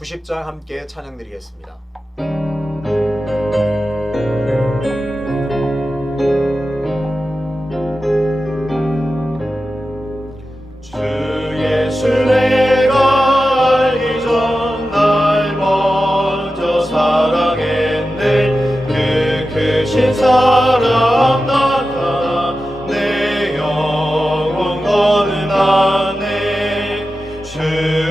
90장 함께 찬양드리겠습니다. 주 예수 내가 알기 전 날 먼저 사랑했네. 그 크신 사랑 나타나 내 영혼 거듭났네. 주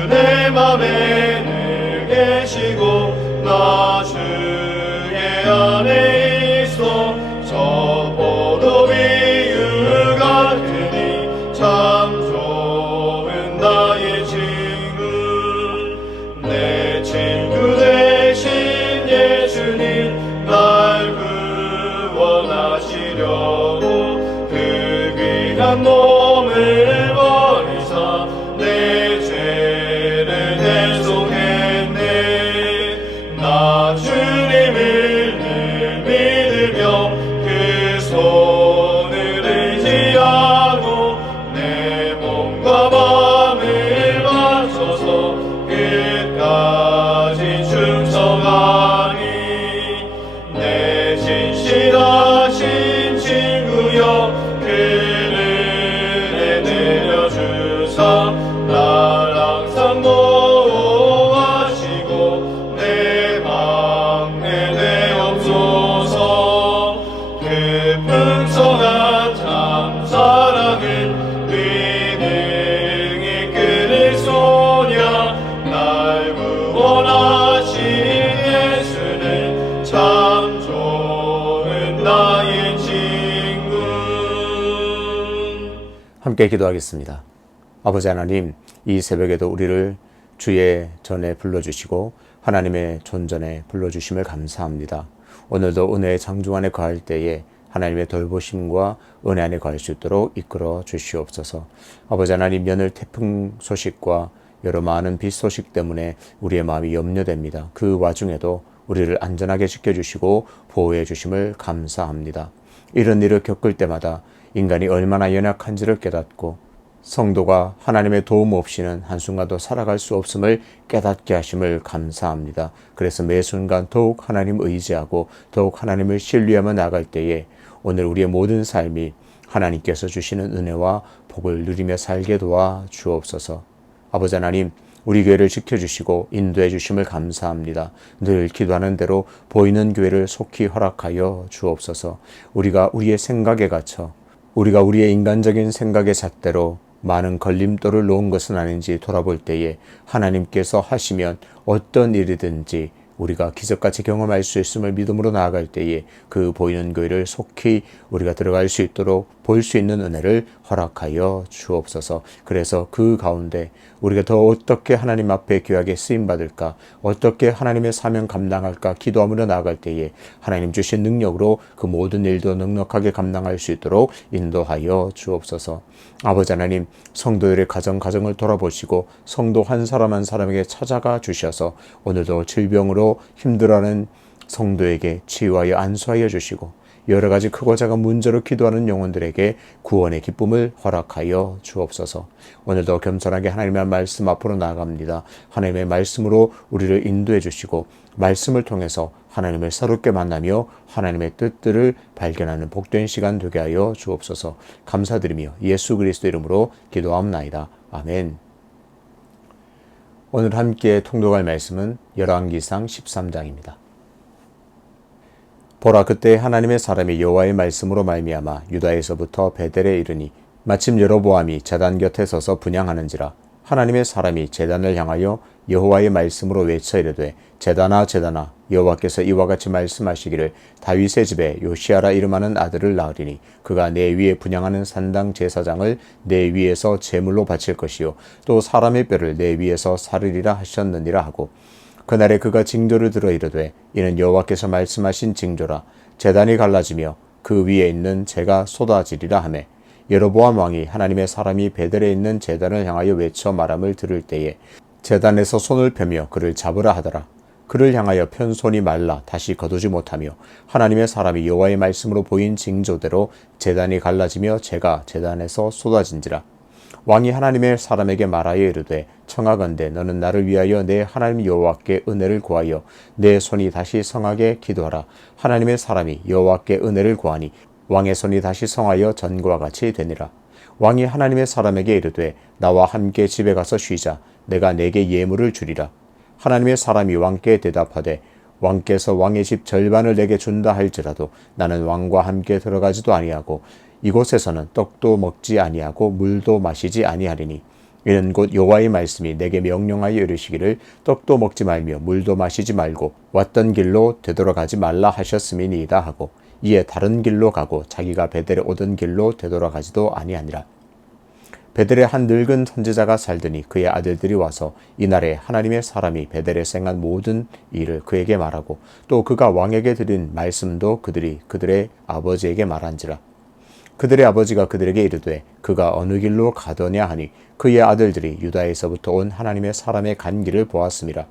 내 맘에 늘 계시고 나 주의 안에 있어. 저 포도비유 같으니 참 좋은 나의 친구. 내 친구 대신 예수님 날 구원하시려고 그 귀한 몸을 버리사 내 죄를 대속했네. 나 주님을 늘 믿으며 그 손을 의지하고 내 몸과 마음을 바쳐서 끝까지 충성하니. 내 진실하신 친구여 그를 내려주사 날 항상 보호하시고 내 방해 되옵소서. 그 풍성한 참 사랑을 위능히 끊을 소냐. 날 구원하신 예수는 참 좋은 나의 친구. 함께 기도하겠습니다. 아버지 하나님, 이 새벽에도 우리를 주의 전에 불러주시고 하나님의 존전에 불러주심을 감사합니다. 오늘도 은혜의 장중 안에 거할 때에 하나님의 돌보심과 은혜 안에 거할 수 있도록 이끌어 주시옵소서. 아버지 하나님, 연일 태풍 소식과 여러 많은 비 소식 때문에 우리의 마음이 염려됩니다. 그 와중에도 우리를 안전하게 지켜주시고 보호해 주심을 감사합니다. 이런 일을 겪을 때마다 인간이 얼마나 연약한지를 깨닫고 성도가 하나님의 도움 없이는 한순간도 살아갈 수 없음을 깨닫게 하심을 감사합니다. 그래서 매 순간 더욱 하나님 의지하고 더욱 하나님을 신뢰하며 나갈 때에 오늘 우리의 모든 삶이 하나님께서 주시는 은혜와 복을 누리며 살게 도와 주옵소서. 아버지 하나님, 우리 교회를 지켜주시고 인도해 주심을 감사합니다. 늘 기도하는 대로 보이는 교회를 속히 허락하여 주옵소서. 우리가 우리의 생각에 갇혀 우리가 우리의 인간적인 생각의 잣대로 많은 걸림돌을 놓은 것은 아닌지 돌아볼 때에 하나님께서 하시면 어떤 일이든지 우리가 기적같이 경험할 수 있음을 믿음으로 나아갈 때에 그 보이는 교회를 속히 우리가 들어갈 수 있도록 볼 수 있는 은혜를 허락하여 주옵소서. 그래서 그 가운데 우리가 더 어떻게 하나님 앞에 귀하게 쓰임받을까, 어떻게 하나님의 사명 감당할까 기도하며 나아갈 때에 하나님 주신 능력으로 그 모든 일도 넉넉하게 감당할 수 있도록 인도하여 주옵소서. 아버지 하나님, 성도들의 가정을 돌아보시고 성도 한 사람 한 사람에게 찾아가 주셔서 오늘도 질병으로 힘들어하는 성도에게 치유하여 안수하여 주시고 여러 가지 크고 작은 문제로 기도하는 영혼들에게 구원의 기쁨을 허락하여 주옵소서. 오늘도 겸손하게 하나님의 말씀 앞으로 나아갑니다. 하나님의 말씀으로 우리를 인도해 주시고 말씀을 통해서 하나님을 새롭게 만나며 하나님의 뜻들을 발견하는 복된 시간 되게 하여 주옵소서. 감사드리며 예수 그리스도 이름으로 기도하옵나이다. 아멘. 오늘 함께 통독할 말씀은 열왕기상 13장입니다. 보라, 그때 하나님의 사람이 여호와의 말씀으로 말미암아 유다에서부터 베델에 이르니 마침 여로보암이 제단 곁에 서서 분향하는지라. 하나님의 사람이 제단을 향하여 여호와의 말씀으로 외쳐 이르되 제단아 제단아, 여호와께서 이와 같이 말씀하시기를 다윗의 집에 요시아라 이름하는 아들을 낳으리니 그가 내 위에 분향하는 산당 제사장을 내 위에서 제물로 바칠 것이요 또 사람의 뼈를 내 위에서 사르리라 하셨느니라 하고, 그날에 그가 징조를 들어 이르되 이는 여호와께서 말씀하신 징조라. 제단이 갈라지며 그 위에 있는 재가 쏟아지리라 하매, 여로보암 왕이 하나님의 사람이 베델에 있는 제단을 향하여 외쳐 말함을 들을 때에 제단에서 손을 펴며 그를 잡으라 하더라. 그를 향하여 편 손이 말라 다시 거두지 못하며 하나님의 사람이 여호와의 말씀으로 보인 징조대로 제단이 갈라지며 재가 제단에서 쏟아진지라. 왕이 하나님의 사람에게 말하여 이르되 청하건대 너는 나를 위하여 내 하나님 여호와께 은혜를 구하여 내 손이 다시 성하게 기도하라. 하나님의 사람이 여호와께 은혜를 구하니 왕의 손이 다시 성하여 전과 같이 되니라. 왕이 하나님의 사람에게 이르되 나와 함께 집에 가서 쉬자. 내가 내게 예물을 주리라. 하나님의 사람이 왕께 대답하되 왕께서 왕의 집 절반을 내게 준다 할지라도 나는 왕과 함께 들어가지도 아니하고 이곳에서는 떡도 먹지 아니하고 물도 마시지 아니하리니 이는 곧 여호와의 말씀이 내게 명령하여 이르시기를 떡도 먹지 말며 물도 마시지 말고 왔던 길로 되돌아가지 말라 하셨음이니이다 하고 이에 다른 길로 가고 자기가 베델에 오던 길로 되돌아가지도 아니하니라. 베델에 한 늙은 선지자가 살더니 그의 아들들이 와서 이날에 하나님의 사람이 베델에 행한 모든 일을 그에게 말하고 또 그가 왕에게 드린 말씀도 그들의 아버지에게 말한지라. 그들의 아버지가 그들에게 이르되 그가 어느 길로 가더냐 하니 그의 아들들이 유다에서부터 온 하나님의 사람의 간 길을 보았음이라.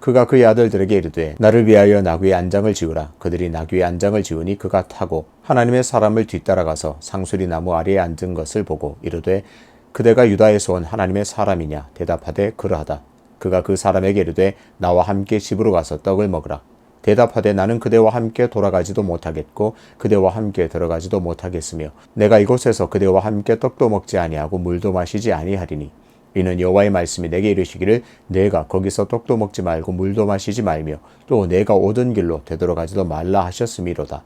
그가 그의 아들들에게 이르되 나를 위하여 나귀의 안장을 지으라. 그들이 나귀의 안장을 지으니 그가 타고 하나님의 사람을 뒤따라가서 상수리 나무 아래에 앉은 것을 보고 이르되 그대가 유다에서 온 하나님의 사람이냐? 대답하되 그러하다. 그가 그 사람에게 이르되 나와 함께 집으로 가서 떡을 먹으라. 대답하되 나는 그대와 함께 돌아가지도 못하겠고 그대와 함께 들어가지도 못하겠으며 내가 이곳에서 그대와 함께 떡도 먹지 아니하고 물도 마시지 아니하리니 이는 여호와의 말씀이 내게 이르시기를 내가 거기서 떡도 먹지 말고 물도 마시지 말며 또 내가 오던 길로 되돌아가지도 말라 하셨음이로다.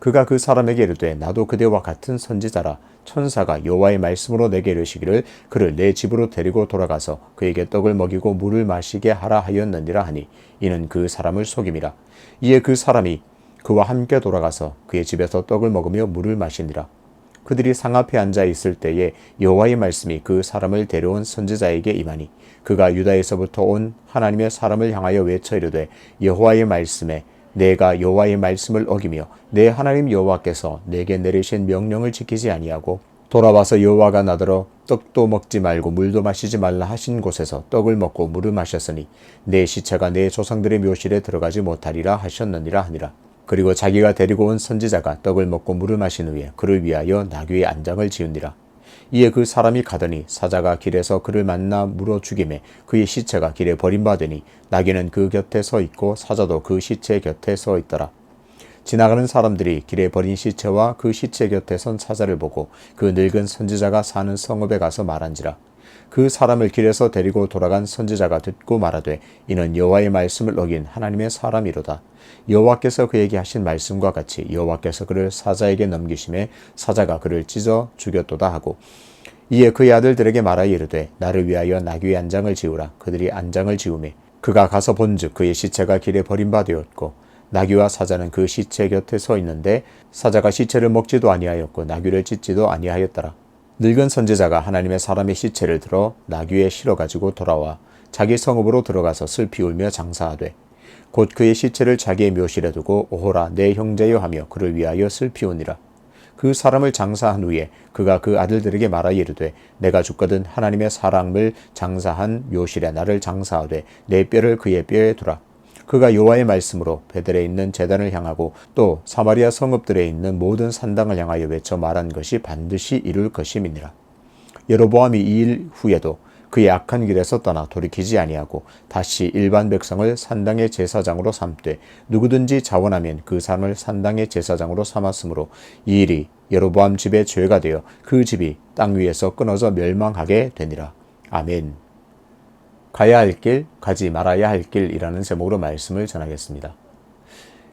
그가 그 사람에게 이르되 나도 그대와 같은 선지자라. 천사가 여호와의 말씀으로 내게 이르시기를 그를 내 집으로 데리고 돌아가서 그에게 떡을 먹이고 물을 마시게 하라 하였느니라 하니 이는 그 사람을 속임이라. 이에 그 사람이 그와 함께 돌아가서 그의 집에서 떡을 먹으며 물을 마시니라. 그들이 상 앞에 앉아 있을 때에 여호와의 말씀이 그 사람을 데려온 선지자에게 임하니 그가 유다에서부터 온 하나님의 사람을 향하여 외쳐 이르되 여호와의 말씀에 내가 여호와의 말씀을 어기며 내 하나님 여호와께서 내게 내리신 명령을 지키지 아니하고 돌아와서 여호와가 나더러 떡도 먹지 말고 물도 마시지 말라 하신 곳에서 떡을 먹고 물을 마셨으니 내 시체가 내 조상들의 묘실에 들어가지 못하리라 하셨느니라 하니라. 그리고 자기가 데리고 온 선지자가 떡을 먹고 물을 마신 후에 그를 위하여 나귀의 안장을 지으니라. 이에 그 사람이 가더니 사자가 길에서 그를 만나 물어 죽이매 그의 시체가 길에 버림받으니 나귀는 그 곁에 서 있고 사자도 그 시체 곁에 서 있더라. 지나가는 사람들이 길에 버린 시체와 그 시체 곁에 선 사자를 보고 그 늙은 선지자가 사는 성읍에 가서 말한지라. 그 사람을 길에서 데리고 돌아간 선지자가 듣고 말하되 이는 여호와의 말씀을 어긴 하나님의 사람이로다. 여호와께서 그에게 하신 말씀과 같이 여호와께서 그를 사자에게 넘기심에 사자가 그를 찢어 죽였도다 하고 이에 그의 아들들에게 말하여 이르되 나를 위하여 나귀의 안장을 지으라. 그들이 안장을 지으매 그가 가서 본즉 그의 시체가 길에 버림받았고 나귀와 사자는 그 시체 곁에 서 있는데 사자가 시체를 먹지도 아니하였고 나귀를 찢지도 아니하였더라. 늙은 선지자가 하나님의 사람의 시체를 들어 나귀에 실어 가지고 돌아와 자기 성읍으로 들어가서 슬피 울며 장사하되 곧 그의 시체를 자기의 묘실에 두고 오호라 내 형제여 하며 그를 위하여 슬피 우니라. 그 사람을 장사한 후에 그가 그 아들들에게 말하여 이르되 내가 죽거든 하나님의 사람을 장사한 묘실에 나를 장사하되 내 뼈를 그의 뼈에 두라. 그가 여호와의 말씀으로 베델에 있는 제단을 향하고 또 사마리아 성읍들에 있는 모든 산당을 향하여 외쳐 말한 것이 반드시 이룰 것임이니라. 여로보암이 이 일 후에도 그의 악한 길에서 떠나 돌이키지 아니하고 다시 일반 백성을 산당의 제사장으로 삼되 누구든지 자원하면 그 사람을 산당의 제사장으로 삼았으므로 이 일이 여로보암 집의 죄가 되어 그 집이 땅 위에서 끊어져 멸망하게 되니라. 아멘. 가야 할 길, 가지 말아야 할 길이라는 제목으로 말씀을 전하겠습니다.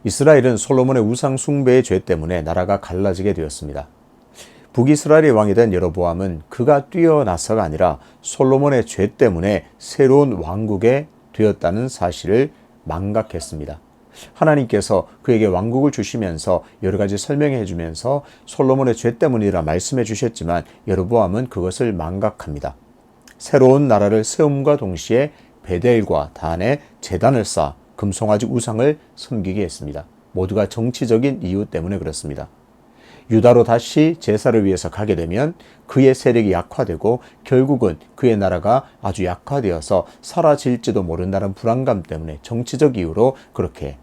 이스라엘은 솔로몬의 우상 숭배의 죄 때문에 나라가 갈라지게 되었습니다. 북이스라엘의 왕이 된 여로보암은 그가 뛰어나서가 아니라 솔로몬의 죄 때문에 새로운 왕국에 되었다는 사실을 망각했습니다. 하나님께서 그에게 왕국을 주시면서 여러 가지 설명해 주면서 솔로몬의 죄 때문이라 말씀해 주셨지만 여로보암은 그것을 망각합니다. 새로운 나라를 세움과 동시에 베델과 단에 제단을 쌓아 금송아지 우상을 섬기게 했습니다. 모두가 정치적인 이유 때문에 그렇습니다. 유다로 다시 제사를 위해서 가게 되면 그의 세력이 약화되고 결국은 그의 나라가 아주 약화되어서 사라질지도 모른다는 불안감 때문에 정치적 이유로 그렇게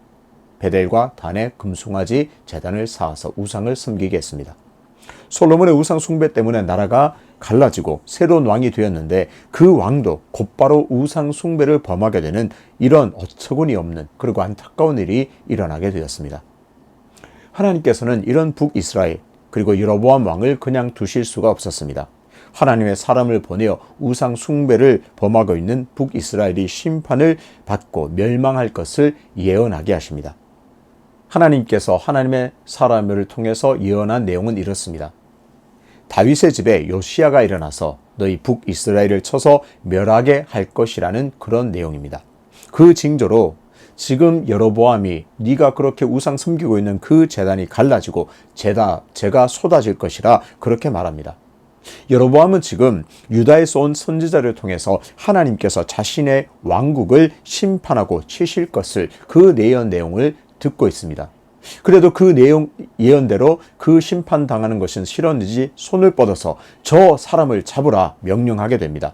베델과 단에 금송아지 제단을 쌓아서 우상을 섬기게 했습니다. 솔로몬의 우상 숭배 때문에 나라가 갈라지고 새로운 왕이 되었는데 그 왕도 곧바로 우상 숭배를 범하게 되는 이런 어처구니 없는 그리고 안타까운 일이 일어나게 되었습니다. 하나님께서는 이런 북이스라엘 그리고 여로보암 왕을 그냥 두실 수가 없었습니다. 하나님의 사람을 보내어 우상 숭배를 범하고 있는 북이스라엘이 심판을 받고 멸망할 것을 예언하게 하십니다. 하나님께서 하나님의 사람을 통해서 예언한 내용은 이렇습니다. 다윗의 집에 요시야가 일어나서 너희 북이스라엘을 쳐서 멸하게 할 것이라는 그런 내용입니다. 그 징조로 지금 여로보암이 네가 그렇게 우상 섬기고 있는 그 제단이 갈라지고 제가 쏟아질 것이라 그렇게 말합니다. 여로보암은 지금 유다에서 온 선지자를 통해서 하나님께서 자신의 왕국을 심판하고 치실 것을 그 내용을 듣고 있습니다. 그래도 그 예언대로 그 심판당하는 것은 싫었는지 손을 뻗어서 저 사람을 잡으라 명령하게 됩니다.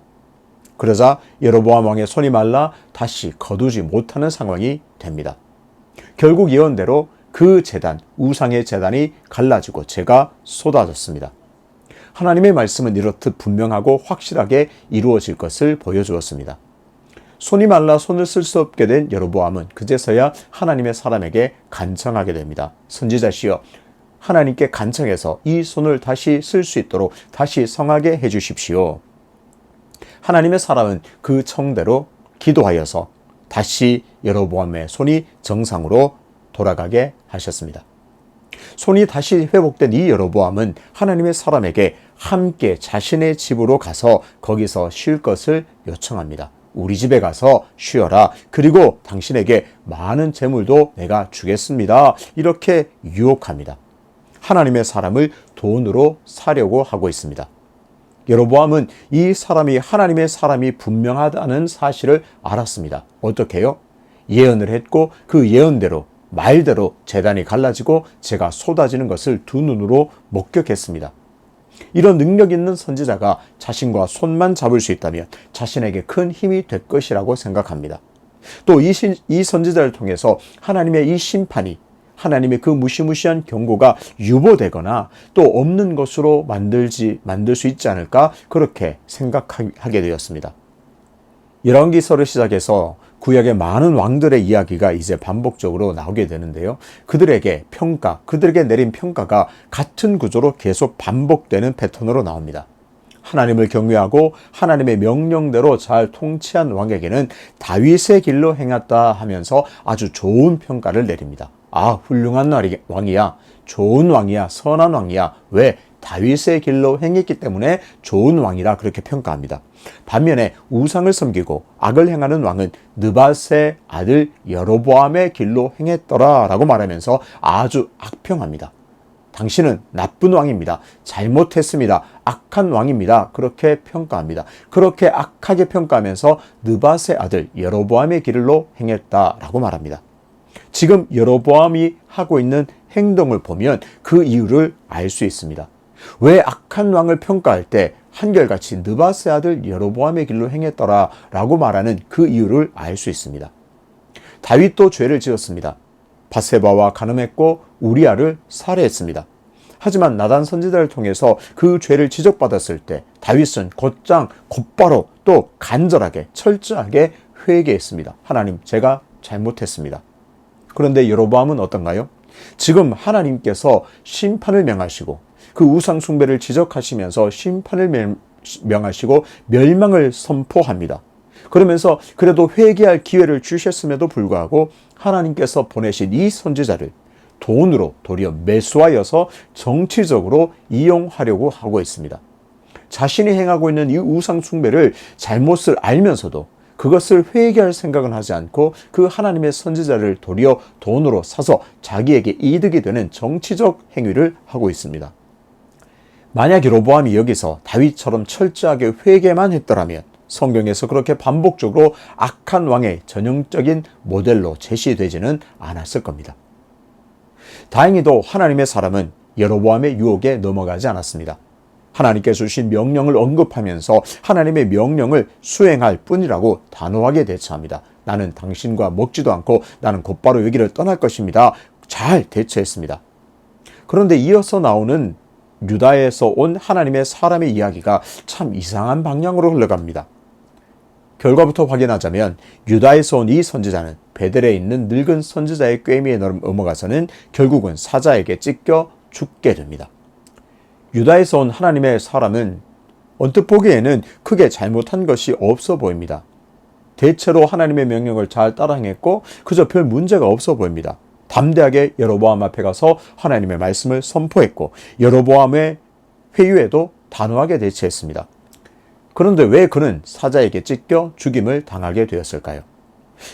그러자 여로보암 왕의 손이 말라 다시 거두지 못하는 상황이 됩니다. 결국 예언대로 그 제단, 우상의 제단이 갈라지고 재가 쏟아졌습니다. 하나님의 말씀은 이렇듯 분명하고 확실하게 이루어질 것을 보여주었습니다. 손이 말라 손을 쓸 수 없게 된 여로보암은 그제서야 하나님의 사람에게 간청하게 됩니다. 선지자시여, 하나님께 간청해서 이 손을 다시 쓸 수 있도록 다시 성하게 해주십시오. 하나님의 사람은 그 청대로 기도하여서 다시 여로보암의 손이 정상으로 돌아가게 하셨습니다. 손이 다시 회복된 이 여로보암은 하나님의 사람에게 함께 자신의 집으로 가서 거기서 쉴 것을 요청합니다. 우리 집에 가서 쉬어라. 그리고 당신에게 많은 재물도 내가 주겠습니다. 이렇게 유혹합니다. 하나님의 사람을 돈으로 사려고 하고 있습니다. 여로보암은 이 사람이 하나님의 사람이 분명하다는 사실을 알았습니다. 어떻게요? 예언을 했고 그 예언대로 말대로 제단이 갈라지고 재가 쏟아지는 것을 두 눈으로 목격했습니다. 이런 능력 있는 선지자가 자신과 손만 잡을 수 있다면 자신에게 큰 힘이 될 것이라고 생각합니다. 또 이 선지자를 통해서 하나님의 이 심판이 하나님의 그 무시무시한 경고가 유보되거나 또 없는 것으로 만들 수 있지 않을까 그렇게 생각하게 되었습니다. 열왕기서를 시작해서 구약의 많은 왕들의 이야기가 이제 반복적으로 나오게 되는데요. 그들에게 내린 평가가 같은 구조로 계속 반복되는 패턴으로 나옵니다. 하나님을 경외하고 하나님의 명령대로 잘 통치한 왕에게는 다윗의 길로 행했다 하면서 아주 좋은 평가를 내립니다. 아, 훌륭한 왕이야. 좋은 왕이야. 선한 왕이야. 왜? 다윗의 길로 행했기 때문에 좋은 왕이라 그렇게 평가합니다. 반면에 우상을 섬기고 악을 행하는 왕은 느밧의 아들 여로보암의 길로 행했더라 라고 말하면서 아주 악평합니다. 당신은 나쁜 왕입니다. 잘못했습니다. 악한 왕입니다. 그렇게 평가합니다. 그렇게 악하게 평가하면서 느밧의 아들 여로보암의 길로 행했다라고 말합니다. 지금 여로보암이 하고 있는 행동을 보면 그 이유를 알 수 있습니다. 왜 악한 왕을 평가할 때 한결같이 느밧의 아들 여로보암의 길로 행했더라 라고 말하는 그 이유를 알 수 있습니다. 다윗도 죄를 지었습니다. 밧세바와 간음했고 우리아를 살해했습니다. 하지만 나단 선지자를 통해서 그 죄를 지적받았을 때 다윗은 곧바로 또 간절하게 철저하게 회개했습니다. 하나님, 제가 잘못했습니다. 그런데 여로보암은 어떤가요? 지금 하나님께서 심판을 명하시고 그 우상 숭배를 지적하시면서 심판을 명하시고 멸망을 선포합니다. 그러면서 그래도 회개할 기회를 주셨음에도 불구하고 하나님께서 보내신 이 선지자를 돈으로 도리어 매수하여서 정치적으로 이용하려고 하고 있습니다. 자신이 행하고 있는 이 우상 숭배를 잘못을 알면서도 그것을 회개할 생각은 하지 않고 그 하나님의 선지자를 도리어 돈으로 사서 자기에게 이득이 되는 정치적 행위를 하고 있습니다. 만약 여로보암이 여기서 다윗처럼 철저하게 회개만 했더라면 성경에서 그렇게 반복적으로 악한 왕의 전형적인 모델로 제시되지는 않았을 겁니다. 다행히도 하나님의 사람은 여로보암의 유혹에 넘어가지 않았습니다. 하나님께서 주신 명령을 언급하면서 하나님의 명령을 수행할 뿐이라고 단호하게 대처합니다. 나는 당신과 먹지도 않고 나는 곧바로 여기를 떠날 것입니다. 잘 대처했습니다. 그런데 이어서 나오는 유다에서 온 하나님의 사람의 이야기가 참 이상한 방향으로 흘러갑니다. 결과부터 확인하자면 유다에서 온 이 선지자는 베델에 있는 늙은 선지자의 꾀미에 넘어가서는 결국은 사자에게 찢겨 죽게 됩니다. 유다에서 온 하나님의 사람은 언뜻 보기에는 크게 잘못한 것이 없어 보입니다. 대체로 하나님의 명령을 잘 따라 행했고 그저 별 문제가 없어 보입니다. 담대하게 여로보암 앞에 가서 하나님의 말씀을 선포했고 여로보암의 회유에도 단호하게 대처했습니다. 그런데 왜 그는 사자에게 찢겨 죽임을 당하게 되었을까요?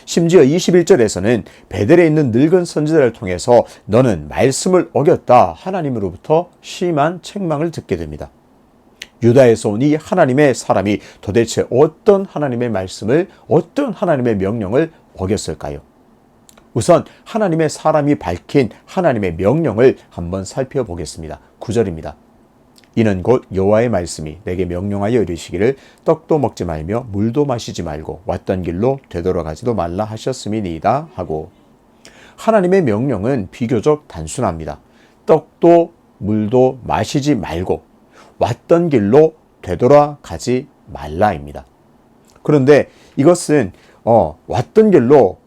심지어 21절에서는 베델에 있는 늙은 선지자를 통해서 너는 말씀을 어겼다 하나님으로부터 심한 책망을 듣게 됩니다. 유다에서 온 이 하나님의 사람이 도대체 어떤 하나님의 말씀을, 어떤 하나님의 명령을 어겼을까요? 우선 하나님의 사람이 밝힌 하나님의 명령을 한번 살펴보겠습니다. 9절입니다. 이는 곧 여호와의 말씀이 내게 명령하여 이르시기를 떡도 먹지 말며 물도 마시지 말고 왔던 길로 되돌아가지도 말라 하셨음이니이다 하고, 하나님의 명령은 비교적 단순합니다. 떡도 물도 마시지 말고 왔던 길로 되돌아가지 말라입니다. 그런데 이것은 왔던 길로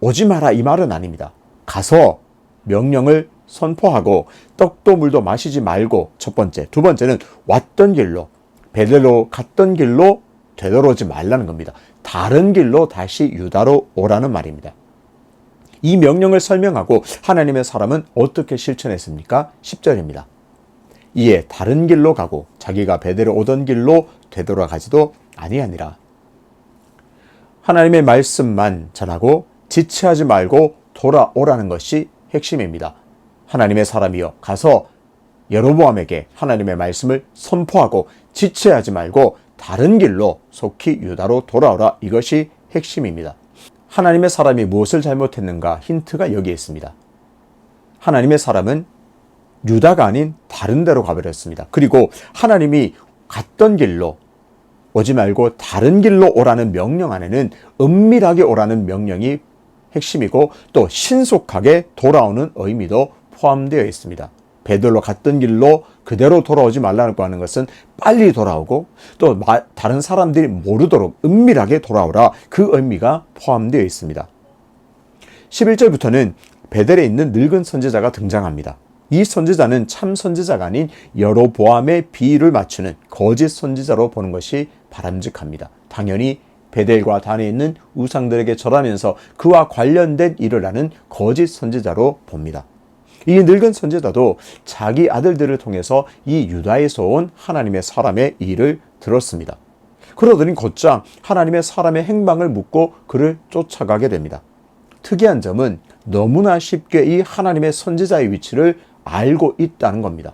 오지 마라 이 말은 아닙니다. 가서 명령을 선포하고 떡도 물도 마시지 말고 첫 번째, 두 번째는 왔던 길로, 베델로 갔던 길로 되돌아오지 말라는 겁니다. 다른 길로 다시 유다로 오라는 말입니다. 이 명령을 설명하고 하나님의 사람은 어떻게 실천했습니까? 10절입니다. 이에 다른 길로 가고 자기가 베델에 오던 길로 되돌아가지도 아니하니라. 하나님의 말씀만 전하고 지체하지 말고 돌아오라는 것이 핵심입니다. 하나님의 사람이여 가서 여로보암에게 하나님의 말씀을 선포하고 지체하지 말고 다른 길로 속히 유다로 돌아오라. 이것이 핵심입니다. 하나님의 사람이 무엇을 잘못했는가? 힌트가 여기에 있습니다. 하나님의 사람은 유다가 아닌 다른 데로 가버렸습니다. 그리고 하나님이 갔던 길로 오지 말고 다른 길로 오라는 명령 안에는 은밀하게 오라는 명령이 핵심이고 또 신속하게 돌아오는 의미도 포함되어 있습니다. 베델로 갔던 길로 그대로 돌아오지 말라고 하는 것은 빨리 돌아오고 또 다른 사람들이 모르도록 은밀하게 돌아오라, 그 의미가 포함되어 있습니다. 11절부터는 베델에 있는 늙은 선지자가 등장합니다. 이 선지자는 참 선지자가 아닌 여로보암의 비위를 맞추는 거짓 선지자로 보는 것이 바람직합니다. 당연히 베델과 단에 있는 우상들에게 절하면서 그와 관련된 일을 하는 거짓 선지자로 봅니다. 이 늙은 선지자도 자기 아들들을 통해서 이 유다에서 온 하나님의 사람의 일을 들었습니다. 그러더니 곧장 하나님의 사람의 행방을 묻고 그를 쫓아가게 됩니다. 특이한 점은 너무나 쉽게 이 하나님의 선지자의 위치를 알고 있다는 겁니다.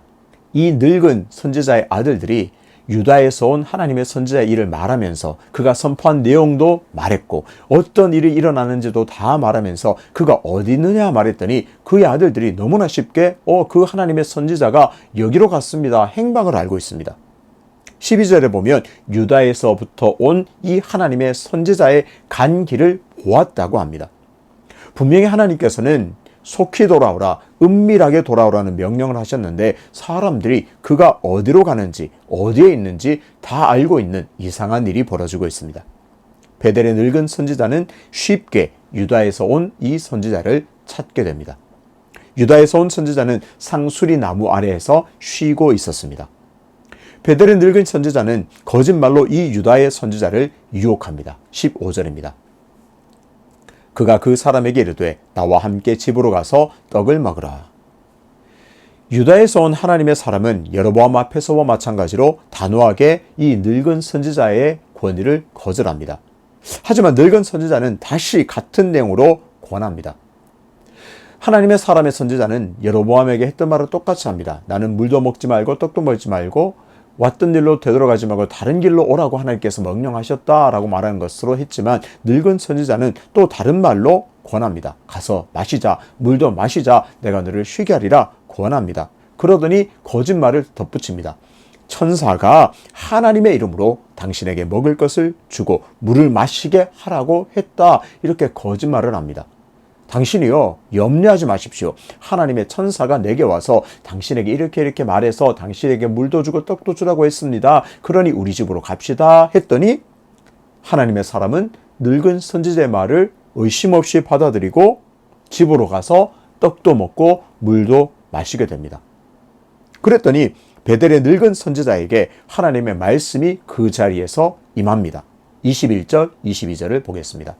이 늙은 선지자의 아들들이 유다에서 온 하나님의 선지자의 일을 말하면서 그가 선포한 내용도 말했고 어떤 일이 일어나는지도 다 말하면서 그가 어디 있느냐 말했더니 그의 아들들이 너무나 쉽게 그 하나님의 선지자가 여기로 갔습니다. 행방을 알고 있습니다. 12절에 보면 유다에서부터 온 이 하나님의 선지자의 간 길을 보았다고 합니다. 분명히 하나님께서는 속히 돌아오라, 은밀하게 돌아오라는 명령을 하셨는데 사람들이 그가 어디로 가는지 어디에 있는지 다 알고 있는 이상한 일이 벌어지고 있습니다. 베델의 늙은 선지자는 쉽게 유다에서 온 이 선지자를 찾게 됩니다. 유다에서 온 선지자는 상수리 나무 아래에서 쉬고 있었습니다. 베델의 늙은 선지자는 거짓말로 이 유다의 선지자를 유혹합니다. 15절입니다. 그가 그 사람에게 이르되 나와 함께 집으로 가서 떡을 먹으라. 유다에서 온 하나님의 사람은 여로보암 앞에서와 마찬가지로 단호하게 이 늙은 선지자의 권위를 거절합니다. 하지만 늙은 선지자는 다시 같은 내용으로 권합니다. 하나님의 사람의 선지자는 여로보암에게 했던 말을 똑같이 합니다. 나는 물도 먹지 말고 떡도 먹지 말고 왔던 길로 되돌아가지 말고 다른 길로 오라고 하나님께서 명령하셨다라고 말하는 것으로 했지만 늙은 선지자는 또 다른 말로 권합니다. 가서 마시자, 물도 마시자, 내가 너를 쉬게 하리라 권합니다. 그러더니 거짓말을 덧붙입니다. 천사가 하나님의 이름으로 당신에게 먹을 것을 주고 물을 마시게 하라고 했다, 이렇게 거짓말을 합니다. 당신이요, 염려하지 마십시오. 하나님의 천사가 내게 와서 당신에게 이렇게 말해서 당신에게 물도 주고 떡도 주라고 했습니다. 그러니 우리 집으로 갑시다 했더니 하나님의 사람은 늙은 선지자의 말을 의심 없이 받아들이고 집으로 가서 떡도 먹고 물도 마시게 됩니다. 그랬더니 베델의 늙은 선지자에게 하나님의 말씀이 그 자리에서 임합니다. 21절, 22절을 보겠습니다.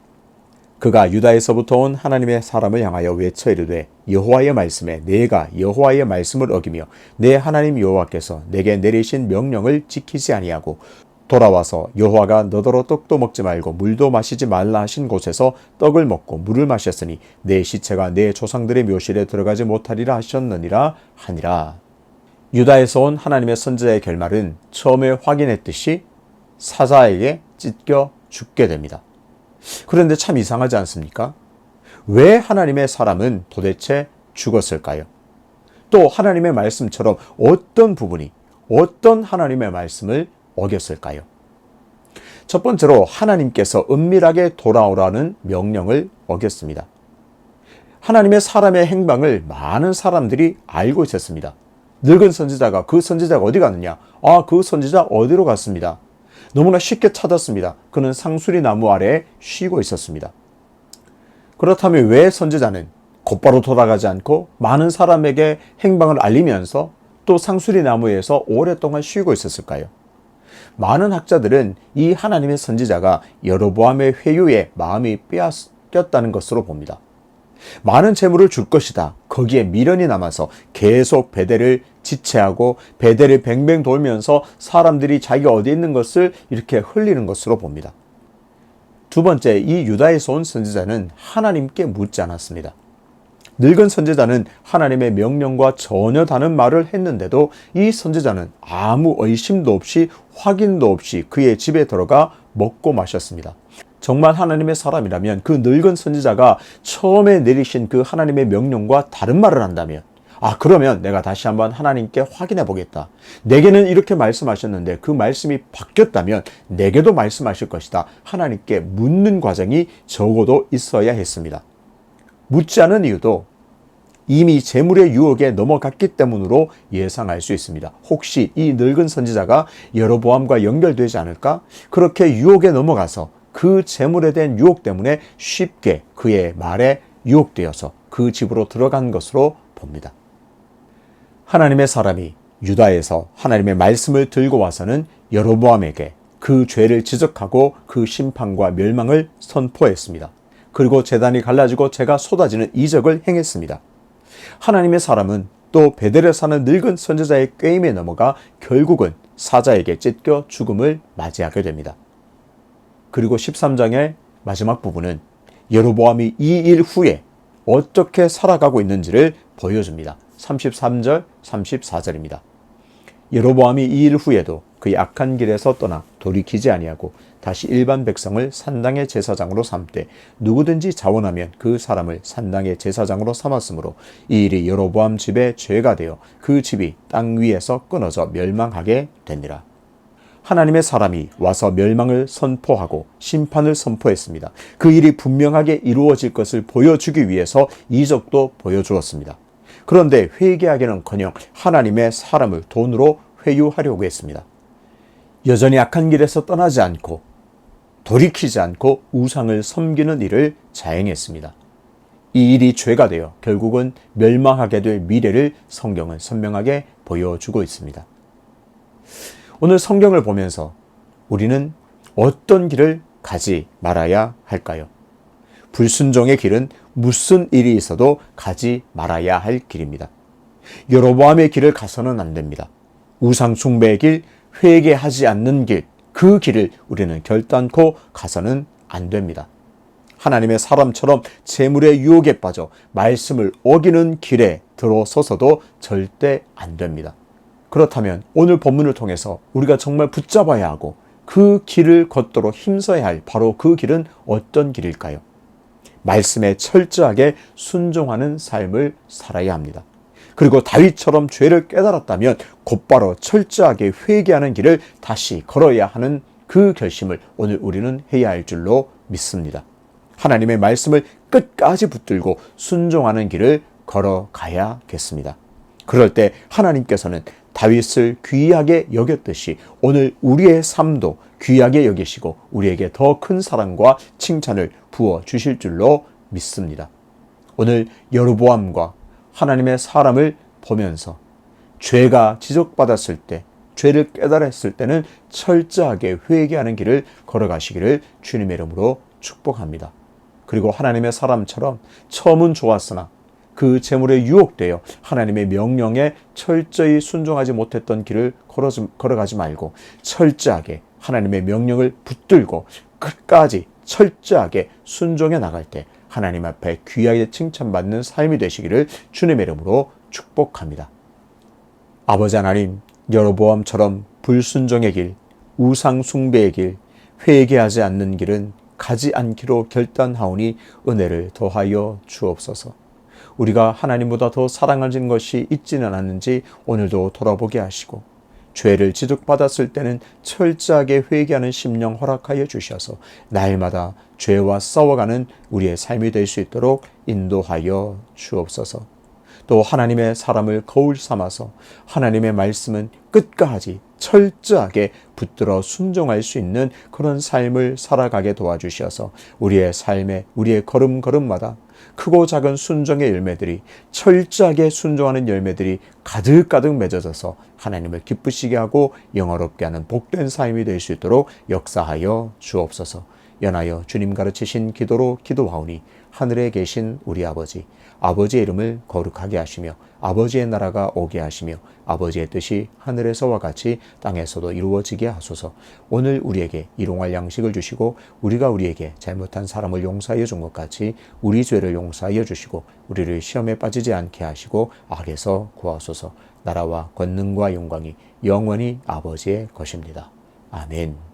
그가 유다에서부터 온 하나님의 사람을 향하여 외쳐 이르되 여호와의 말씀에 내가 여호와의 말씀을 어기며 내 하나님 여호와께서 내게 내리신 명령을 지키지 아니하고 돌아와서 여호와가 너더러 떡도 먹지 말고 물도 마시지 말라 하신 곳에서 떡을 먹고 물을 마셨으니 내 시체가 내 조상들의 묘실에 들어가지 못하리라 하셨느니라 하니라. 유다에서 온 하나님의 선지자의 결말은 처음에 확인했듯이 사자에게 찢겨 죽게 됩니다. 그런데 참 이상하지 않습니까? 왜 하나님의 사람은 도대체 죽었을까요? 또 하나님의 말씀처럼 어떤 부분이 어떤 하나님의 말씀을 어겼을까요? 첫 번째로 하나님께서 은밀하게 돌아오라는 명령을 어겼습니다. 하나님의 사람의 행방을 많은 사람들이 알고 있었습니다. 늙은 선지자가 그 선지자가 어디 갔느냐? 그 선지자 어디로 갔습니다. 너무나 쉽게 찾았습니다. 그는 상수리 나무 아래에 쉬고 있었습니다. 그렇다면 왜 선지자는 곧바로 돌아가지 않고 많은 사람에게 행방을 알리면서 또 상수리 나무에서 오랫동안 쉬고 있었을까요? 많은 학자들은 이 하나님의 선지자가 여로보암의 회유에 마음이 빼앗겼다는 것으로 봅니다. 많은 재물을 줄 것이다. 거기에 미련이 남아서 계속 베델을 지체하고 베델을 뱅뱅 돌면서 사람들이 자기가 어디 있는 것을 이렇게 흘리는 것으로 봅니다. 두 번째, 이 유다에서 온 선지자는 하나님께 묻지 않았습니다. 늙은 선지자는 하나님의 명령과 전혀 다른 말을 했는데도 이 선지자는 아무 의심도 없이 확인도 없이 그의 집에 들어가 먹고 마셨습니다. 정말 하나님의 사람이라면 그 늙은 선지자가 처음에 내리신 그 하나님의 명령과 다른 말을 한다면 그러면 내가 다시 한번 하나님께 확인해 보겠다. 내게는 이렇게 말씀하셨는데 그 말씀이 바뀌었다면 내게도 말씀하실 것이다. 하나님께 묻는 과정이 적어도 있어야 했습니다. 묻지 않은 이유도 이미 재물의 유혹에 넘어갔기 때문으로 예상할 수 있습니다. 혹시 이 늙은 선지자가 여로보암과 연결되지 않을까? 그렇게 유혹에 넘어가서 그 재물에 대한 유혹 때문에 쉽게 그의 말에 유혹되어서 그 집으로 들어간 것으로 봅니다. 하나님의 사람이 유다에서 하나님의 말씀을 들고 와서는 여로보암에게 그 죄를 지적하고 그 심판과 멸망을 선포했습니다. 그리고 제단이 갈라지고 재가 쏟아지는 이적을 행했습니다. 하나님의 사람은 또 베델에 사는 늙은 선지자의 꾀임에 넘어가 결국은 사자에게 찢겨 죽음을 맞이하게 됩니다. 그리고 13장의 마지막 부분은 여로보암이 이 일 후에 어떻게 살아가고 있는지를 보여줍니다. 33절, 34절입니다. 여로보암이 이 일 후에도 그의 악한 길에서 떠나 돌이키지 아니하고 다시 일반 백성을 산당의 제사장으로 삼되 누구든지 자원하면 그 사람을 산당의 제사장으로 삼았으므로 이 일이 여로보암 집의 죄가 되어 그 집이 땅 위에서 끊어져 멸망하게 되니라. 하나님의 사람이 와서 멸망을 선포하고 심판을 선포했습니다. 그 일이 분명하게 이루어질 것을 보여주기 위해서 이적도 보여주었습니다. 그런데 회개하기는커녕 하나님의 사람을 돈으로 회유하려고 했습니다. 여전히 악한 길에서 떠나지 않고 돌이키지 않고 우상을 섬기는 일을 자행했습니다. 이 일이 죄가 되어 결국은 멸망하게 될 미래를 성경은 선명하게 보여주고 있습니다. 오늘 성경을 보면서 우리는 어떤 길을 가지 말아야 할까요? 불순종의 길은 무슨 일이 있어도 가지 말아야 할 길입니다. 여로보암의 길을 가서는 안 됩니다. 우상 숭배의 길, 회개하지 않는 길, 그 길을 우리는 결단코 가서는 안 됩니다. 하나님의 사람처럼 재물의 유혹에 빠져 말씀을 어기는 길에 들어서서도 절대 안 됩니다. 그렇다면 오늘 본문을 통해서 우리가 정말 붙잡아야 하고 그 길을 걷도록 힘써야 할 바로 그 길은 어떤 길일까요? 말씀에 철저하게 순종하는 삶을 살아야 합니다. 그리고 다윗처럼 죄를 깨달았다면 곧바로 철저하게 회개하는 길을 다시 걸어야 하는 그 결심을 오늘 우리는 해야 할 줄로 믿습니다. 하나님의 말씀을 끝까지 붙들고 순종하는 길을 걸어가야겠습니다. 그럴 때 하나님께서는 다윗을 귀하게 여겼듯이 오늘 우리의 삶도 귀하게 여기시고 우리에게 더 큰 사랑과 칭찬을 부어주실 줄로 믿습니다. 오늘 여로보암과 하나님의 사람을 보면서 죄가 지적받았을 때, 죄를 깨달았을 때는 철저하게 회개하는 길을 걸어가시기를 주님의 이름으로 축복합니다. 그리고 하나님의 사람처럼 처음은 좋았으나 그 재물에 유혹되어 하나님의 명령에 철저히 순종하지 못했던 길을 걸어가지 말고 철저하게 하나님의 명령을 붙들고 끝까지 철저하게 순종해 나갈 때 하나님 앞에 귀하게 칭찬받는 삶이 되시기를 주님의 이름으로 축복합니다. 아버지 하나님, 여로보암처럼 불순종의 길, 우상 숭배의 길, 회개하지 않는 길은 가지 않기로 결단하오니 은혜를 더하여 주옵소서. 우리가 하나님보다 더 사랑하는 것이 있지는 않은지 오늘도 돌아보게 하시고 죄를 지적받았을 때는 철저하게 회개하는 심령 허락하여 주셔서 날마다 죄와 싸워가는 우리의 삶이 될 수 있도록 인도하여 주옵소서. 또 하나님의 사람을 거울 삼아서 하나님의 말씀은 끝까지 철저하게 붙들어 순종할 수 있는 그런 삶을 살아가게 도와주셔서 우리의 삶에 우리의 걸음걸음마다 크고 작은 순종의 열매들이 철저하게 순종하는 열매들이 가득가득 맺어져서 하나님을 기쁘시게 하고 영화롭게 하는 복된 삶이 될 수 있도록 역사하여 주옵소서. 연하여 주님 가르치신 기도로 기도하오니 하늘에 계신 우리 아버지, 아버지의 이름을 거룩하게 하시며 아버지의 나라가 오게 하시며 아버지의 뜻이 하늘에서와 같이 땅에서도 이루어지게 하소서. 오늘 우리에게 일용할 양식을 주시고 우리가 우리에게 잘못한 사람을 용서하여 준 것 같이 우리 죄를 용서하여 주시고 우리를 시험에 빠지지 않게 하시고 악에서 구하소서. 나라와 권능과 영광이 영원히 아버지의 것입니다. 아멘.